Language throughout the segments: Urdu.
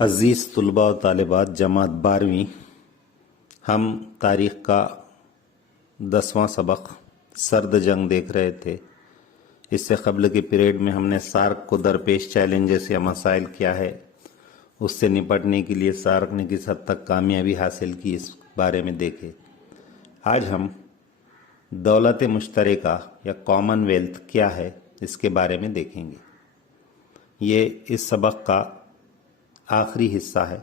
عزیز طلباء و طالبات، جماعت 12ویں، ہم تاریخ کا 10واں سبق سرد جنگ دیکھ رہے تھے۔ اس سے قبل کے پیریڈ میں ہم نے سارک کو درپیش چیلنجز یا مسائل کیا ہے، اس سے نپٹنے کے لیے سارک نے کس حد تک کامیابی حاصل کی، اس بارے میں دیکھے۔ آج ہم دولت مشترکہ یا کامن ویلتھ کیا ہے، اس کے بارے میں دیکھیں گے۔ یہ اس سبق کا آخری حصہ ہے۔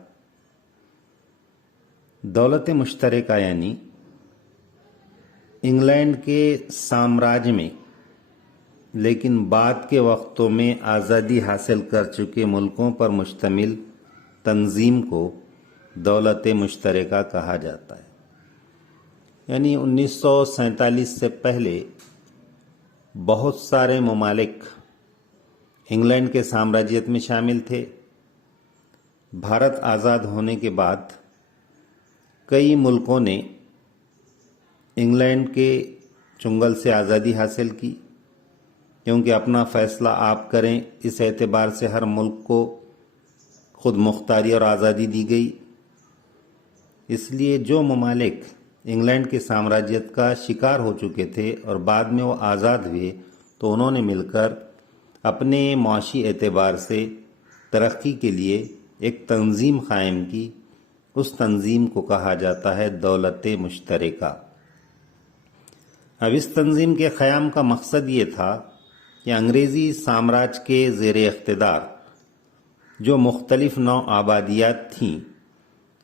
دولت مشترکہ یعنی انگلینڈ کے سامراج میں لیکن بعد کے وقتوں میں آزادی حاصل کر چکے ملکوں پر مشتمل تنظیم کو دولت مشترکہ کہا جاتا ہے۔ یعنی 1947 سے پہلے بہت سارے ممالک انگلینڈ کے سامراجیت میں شامل تھے۔ بھارت آزاد ہونے کے بعد کئی ملکوں نے انگلینڈ کے چنگل سے آزادی حاصل کی، کیونکہ اپنا فیصلہ آپ کریں، اس اعتبار سے ہر ملک کو خود مختاری اور آزادی دی گئی۔ اس لیے جو ممالک انگلینڈ کے سامراجیت کا شکار ہو چکے تھے اور بعد میں وہ آزاد ہوئے، تو انہوں نے مل کر اپنے معاشی اعتبار سے ترقی کے لیے ایک تنظیم قائم کی۔ اس تنظیم کو کہا جاتا ہے دولت مشترکہ۔ اب اس تنظیم کے قیام کا مقصد یہ تھا کہ انگریزی سامراج کے زیر اقتدار جو مختلف نوع آبادیات تھیں،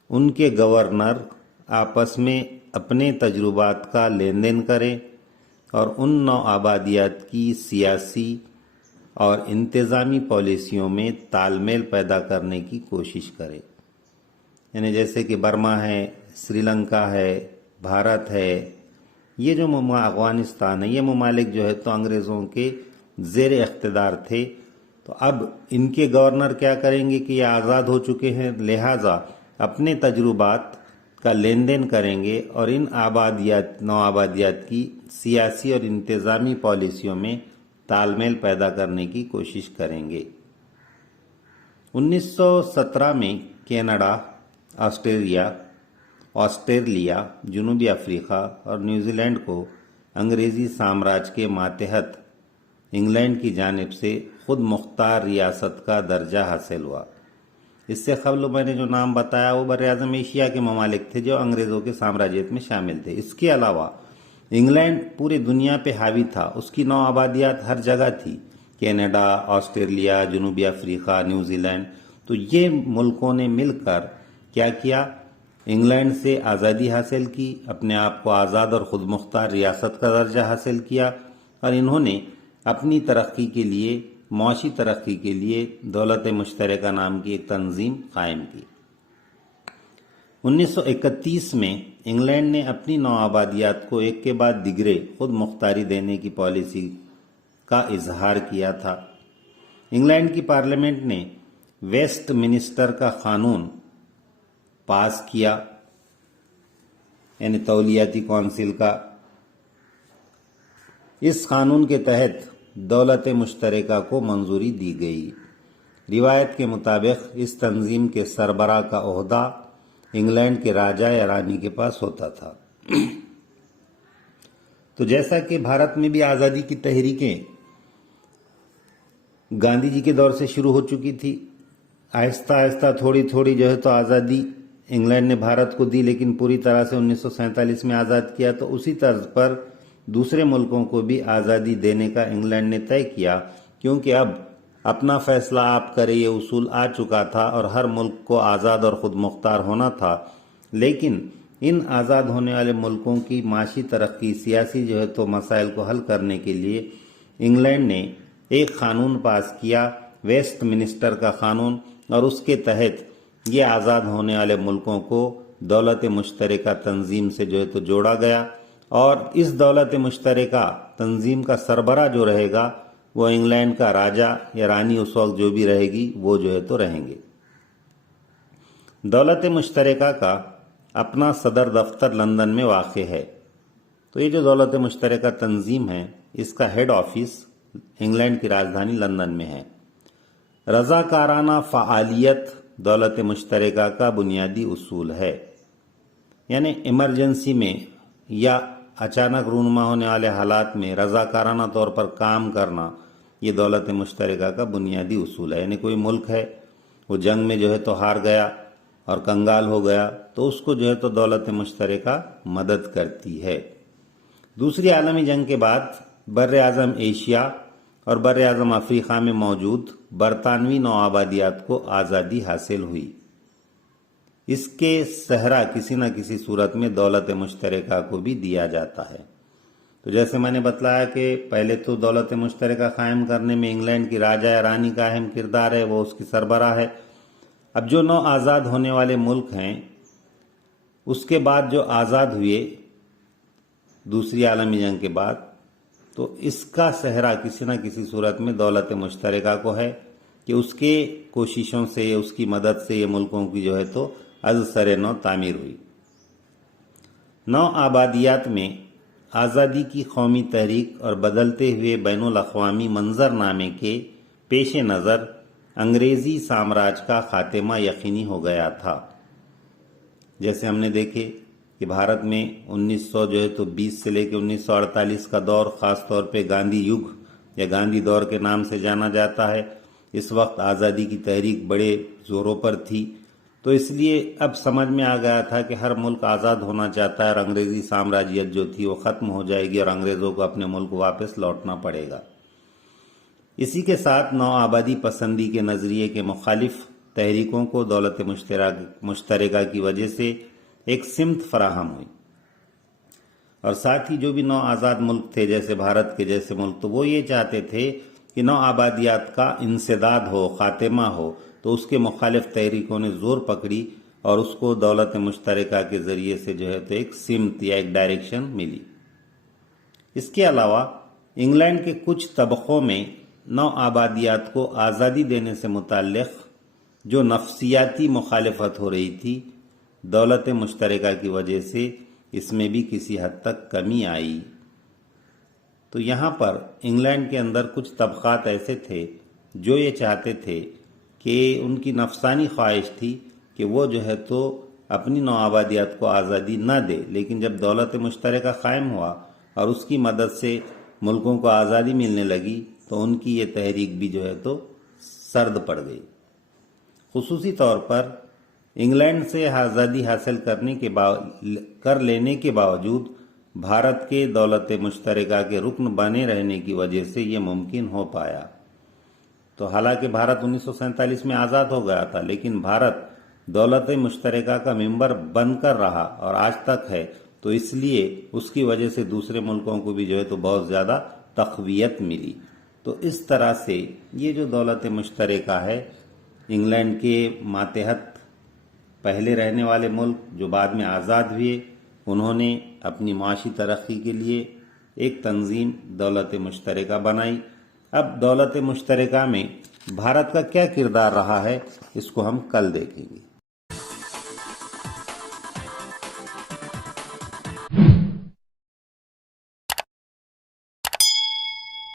ان کے گورنر آپس میں اپنے تجربات کا لین دین کریں اور ان نوع آبادیات کی سیاسی اور انتظامی پالیسیوں میں تال میل پیدا کرنے کی کوشش کرے۔ یعنی جیسے کہ برما ہے، سری لنکا ہے، بھارت ہے، یہ جو افغانستان ہے، یہ ممالک جو ہے تو انگریزوں کے زیر اقتدار تھے۔ تو اب ان کے گورنر کیا کریں گے کہ یہ آزاد ہو چکے ہیں، لہٰذا اپنے تجربات کا لین دین کریں گے اور ان نو آبادیات کی سیاسی اور انتظامی پالیسیوں میں تال میل پیدا کرنے کی کوشش کریں گے۔ 1917 میں کینیڈا، آسٹریلیا، جنوبی افریقہ اور نیوزی لینڈ کو انگریزی سامراج کے ماتحت انگلینڈ کی جانب سے خود مختار ریاست کا درجہ حاصل ہوا۔ اس سے قبل میں نے جو نام بتایا وہ براعظم ایشیا کے ممالک تھے جو انگریزوں کے سامراجیت میں شامل تھے۔ اس کے علاوہ انگلینڈ پوری دنیا پہ حاوی تھا، اس کی نو آبادیات ہر جگہ تھی، کینیڈا، آسٹریلیا، جنوبی افریقہ، نیوزی لینڈ۔ تو یہ ملکوں نے مل کر کیا کیا؟ انگلینڈ سے آزادی حاصل کی، اپنے آپ کو آزاد اور خود مختار ریاست کا درجہ حاصل کیا، اور انہوں نے اپنی ترقی کے لیے، معاشی ترقی کے لیے دولت مشترکہ نام کی ایک تنظیم قائم کی۔ 1931 میں انگلینڈ نے اپنی نو آبادیات کو ایک کے بعد دیگرے خود مختاری دینے کی پالیسی کا اظہار کیا تھا۔ انگلینڈ کی پارلیمنٹ نے ویسٹ منسٹر کا قانون پاس کیا، یعنی تولیاتی کونسل کا۔ اس قانون کے تحت دولت مشترکہ کو منظوری دی گئی۔ روایت کے مطابق اس تنظیم کے سربراہ کا عہدہ انگلینڈ کے راجا یا رانی کے پاس ہوتا تھا۔ تو جیسا کہ بھارت میں بھی آزادی کی تحریکیں گاندھی جی کے دور سے شروع ہو چکی تھی، آہستہ آہستہ تھوڑی تھوڑی جو ہے تو آزادی انگلینڈ نے بھارت کو دی، لیکن پوری طرح سے 1947 میں آزاد کیا۔ تو اسی طرز پر دوسرے ملکوں کو بھی آزادی دینے کا انگلینڈ نے طے کیا، کیونکہ اب اپنا فیصلہ آپ کرے یہ اصول آ چکا تھا اور ہر ملک کو آزاد اور خود مختار ہونا تھا۔ لیکن ان آزاد ہونے والے ملکوں کی معاشی ترقی، سیاسی جو ہے تو مسائل کو حل کرنے کے لیے انگلینڈ نے ایک قانون پاس کیا، ویسٹ منسٹر کا قانون، اور اس کے تحت یہ آزاد ہونے والے ملکوں کو دولت مشترکہ تنظیم سے جو ہے تو جوڑا گیا، اور اس دولت مشترکہ تنظیم کا سربراہ جو رہے گا وہ انگلینڈ کا راجا یا رانی اس وقت جو بھی رہے گی وہ جو ہے تو رہیں گے۔ دولت مشترکہ کا اپنا صدر دفتر لندن میں واقع ہے۔ تو یہ جو دولت مشترکہ تنظیم ہے، اس کا ہیڈ آفس انگلینڈ کی راجدھانی لندن میں ہے۔ رضاکارانہ فعالیت دولت مشترکہ کا بنیادی اصول ہے، یعنی ایمرجنسی میں یا اچانک رونما ہونے والے حالات میں رضاکارانہ طور پر کام کرنا، یہ دولت مشترکہ کا بنیادی اصول ہے۔ یعنی کوئی ملک ہے وہ جنگ میں جو ہے تو ہار گیا اور کنگال ہو گیا تو اس کو جو ہے تو دولت مشترکہ مدد کرتی ہے۔ دوسری عالمی جنگ کے بعد بر اعظم ایشیا اور بر اعظم افریقہ میں موجود برطانوی نوآبادیات کو آزادی حاصل ہوئی۔ اس کے صحرا کسی نہ کسی صورت میں دولت مشترکہ کو بھی دیا جاتا ہے۔ تو جیسے میں نے بتلایا کہ پہلے تو دولت مشترکہ قائم کرنے میں انگلینڈ کی راجہ یا رانی کا اہم کردار ہے، وہ اس کی سربراہ ہے۔ اب جو نو آزاد ہونے والے ملک ہیں، اس کے بعد جو آزاد ہوئے دوسری عالمی جنگ کے بعد، تو اس کا صحرا کسی نہ کسی صورت میں دولت مشترکہ کو ہے کہ اس کے کوششوں سے، اس کی مدد سے یہ ملکوں کی جو ہے تو از سر نو تعمیر ہوئی۔ نو آبادیات میں آزادی کی قومی تحریک اور بدلتے ہوئے بین الاقوامی منظرنامے کے پیش نظر انگریزی سامراج کا خاتمہ یقینی ہو گیا تھا۔ جیسے ہم نے دیکھے کہ بھارت میں 1920 سے لے کے 1948 کا دور خاص طور پہ گاندھی یگ یا گاندھی دور کے نام سے جانا جاتا ہے۔ اس وقت آزادی کی تحریک بڑے زوروں پر تھی، تو اس لیے اب سمجھ میں آ گیا تھا کہ ہر ملک آزاد ہونا چاہتا ہے اور انگریزی سامراجیت جو تھی وہ ختم ہو جائے گی اور انگریزوں کو اپنے ملک واپس لوٹنا پڑے گا۔ اسی کے ساتھ نو آبادی پسندی کے نظریے کے مخالف تحریکوں کو دولت مشترکہ کی وجہ سے ایک سمت فراہم ہوئی، اور ساتھ ہی جو بھی نو آزاد ملک تھے جیسے بھارت کے جیسے ملک، تو وہ یہ چاہتے تھے کہ نو آبادیات کا انسداد ہو، خاتمہ ہو، تو اس کے مخالف تحریکوں نے زور پکڑی اور اس کو دولت مشترکہ کے ذریعے سے جو ہے تو ایک سمت یا ایک ڈائریکشن ملی۔ اس کے علاوہ انگلینڈ کے کچھ طبقوں میں نو آبادیات کو آزادی دینے سے متعلق جو نفسیاتی مخالفت ہو رہی تھی، دولت مشترکہ کی وجہ سے اس میں بھی کسی حد تک کمی آئی۔ تو یہاں پر انگلینڈ کے اندر کچھ طبقات ایسے تھے جو یہ چاہتے تھے کہ ان کی نفسانی خواہش تھی کہ وہ جو ہے تو اپنی نو آبادیات کو آزادی نہ دے، لیکن جب دولت مشترکہ قائم ہوا اور اس کی مدد سے ملکوں کو آزادی ملنے لگی تو ان کی یہ تحریک بھی جو ہے تو سرد پڑ گئی۔ خصوصی طور پر انگلینڈ سے آزادی حاصل کر لینے کے باوجود بھارت کے دولت مشترکہ کے رکن بنے رہنے کی وجہ سے یہ ممکن ہو پایا۔ تو حالانکہ بھارت 1947 میں آزاد ہو گیا تھا، لیکن بھارت دولت مشترکہ کا ممبر بن کر رہا اور آج تک ہے، تو اس لیے اس کی وجہ سے دوسرے ملکوں کو بھی جو ہے تو بہت زیادہ تقویت ملی۔ تو اس طرح سے یہ جو دولت مشترکہ ہے، انگلینڈ کے ماتحت پہلے رہنے والے ملک جو بعد میں آزاد ہوئے، انہوں نے اپنی معاشی ترقی کے لیے ایک تنظیم دولت مشترکہ بنائی۔ اب دولت مشترکہ میں بھارت کا کیا کردار رہا ہے، اس کو ہم کل دیکھیں گے۔